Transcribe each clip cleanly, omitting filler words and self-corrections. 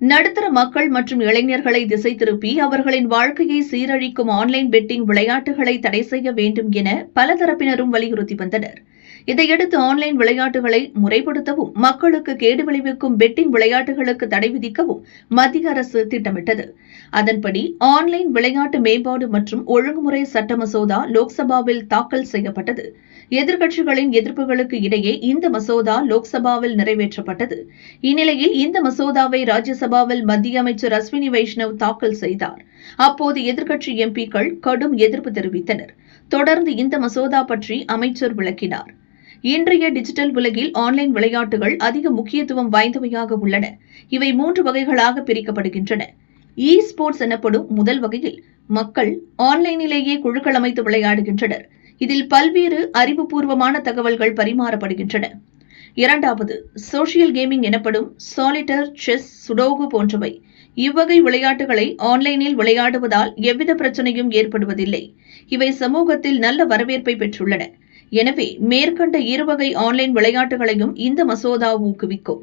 நடுத்தர மக்கள் மற்றும் இளைஞர்களை திசை திருப்பி அவர்களின் வாழ்க்கையை சீரழிக்கும் ஆன்லைன் பெட்டிங் விளையாட்டுகளை தடை செய்ய வேண்டும் என பல தரப்பினரும் வலியுறுத்தி வந்தனர். இதையடுத்து ஆன்லைன் விளையாட்டுகளை முறைப்படுத்தவும் மக்களுக்கு கேடு விளைவிக்கும் பெட்டிங் விளையாட்டுகளுக்கு தடை விதிக்கவும் மத்திய அரசு திட்டமிட்டது. அதன்படி ஆன்லைன் விளையாட்டு மேம்பாடு மற்றும் ஒழுங்குமுறை சட்ட மசோதா லோக்சபாவில் தாக்கல் செய்யப்பட்டது. எதிர்க்கட்சிகளின் எதிர்ப்புகளுக்கு இடையே இந்த மசோதா லோக்சபாவில் நிறைவேற்றப்பட்டது. இந்நிலையில் இந்த மசோதாவை ராஜ்யசபாவில் மத்திய அமைச்சர் அஸ்வினி வைஷ்ணவ் தாக்கல் செய்தார். அப்போது எதிர்க்கட்சி எம்பிக்கள் கடும் எதிர்ப்பு தெரிவித்தனர். தொடர்ந்து இந்த மசோதா பற்றி அமைச்சர் விளக்கினார். இன்றைய டிஜிட்டல் உலகில் ஆன்லைன் விளையாட்டுகள் அதிக முக்கியத்துவம் வாய்ந்தவையாக உள்ளன. இவை 3 வகைகளாக பிரிக்கப்படுகின்றன. இ ஸ்போர்ட்ஸ் எனப்படும் முதல் வகையில் மக்கள் ஆன்லைனிலேயே குழுக்கள் அமைத்து விளையாடுகின்றனர். இதில் பல்வேறு அறிவுபூர்வமான தகவல்கள் பரிமாறப்படுகின்றன. இரண்டாவது சோசியல் கேமிங் எனப்படும் சாலிட்டர், செஸ், சுடோகு போன்றவை. இவ்வகை விளையாட்டுகளை ஆன்லைனில் விளையாடுவதால் எவ்வித பிரச்சனையும் ஏற்படுவதில்லை. இவை சமூகத்தில் நல்ல வரவேற்பை பெற்றுள்ளன. எனவே மேற்கண்ட இருவகை ஆன்லைன் விளையாட்டுகளையும் இந்த மசோதா ஊக்குவிக்கும்.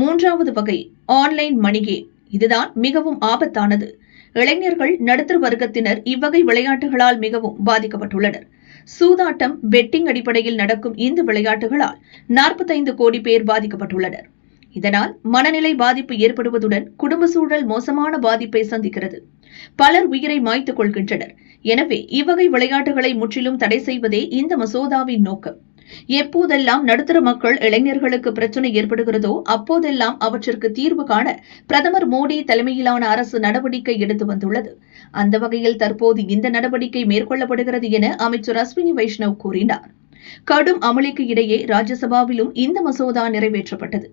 மூன்றாவது வகை ஆன்லைன் மணி கேம். இதுதான் மிகவும் ஆபத்தானது. இளைஞர்கள், நடுத்தர வர்க்கத்தினர் இவ்வகை விளையாட்டுகளால் மிகவும் பாதிக்கப்பட்டுள்ளனர். சூதாட்டம், பெட்டிங் அடிப்படையில் நடக்கும் இந்த விளையாட்டுகளால் 45 கோடி பேர் பாதிக்கப்பட்டுள்ளனர். இதனால் மனநிலை பாதிப்பு ஏற்படுவதுடன் குடும்ப சூழல் மோசமான பாதிப்பை சந்திக்கிறது. பலர் உயிரை மாய்த்துக் கொள்கின்றனர். எனவே இவ்வகை விளையாட்டுகளை முற்றிலும் தடை செய்வதே இந்த மசோதாவின் நோக்கம். எப்போதெல்லாம் நடுத்தர மக்கள், இளைஞர்களுக்கு பிரச்சனை ஏற்படுகிறதோ அப்போதெல்லாம் அவற்றிற்கு தீர்வு காண பிரதமர் மோடி தலைமையிலான அரசு நடவடிக்கை எடுத்து வந்துள்ளது. அந்த வகையில் தற்போது இந்த நடவடிக்கை மேற்கொள்ளப்படுகிறது என அமைச்சர் அஸ்வினி வைஷ்ணவ் கூறினார். கடும் அமளிக்கு இடையே ராஜ்யசபாவிலும் இந்த மசோதா நிறைவேற்றப்பட்டது.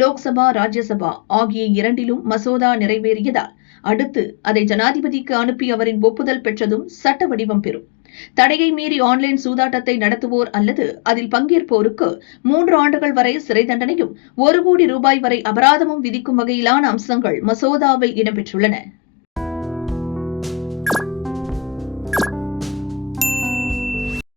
லோக்சபா, ராஜ்யசபா ஆகிய இரண்டிலும் மசோதா நிறைவேறியதால் அடுத்து அதை ஜனாதிபதிக்கு அனுப்பி அவரின் ஒப்புதல் பெற்றதும் சட்ட வடிவம் பெறும். தடையை மீறி ஆன்லைன் சூதாட்டத்தை நடத்துவோர் அல்லது அதில் பங்கேற்போருக்கு 3 ஆண்டுகள் வரை சிறை தண்டனையும் 1 கோடி ரூபாய் வரை அபராதமும் விதிக்கும் வகையிலான அம்சங்கள் மசோதாவில் இடம்பெற்றுள்ளன.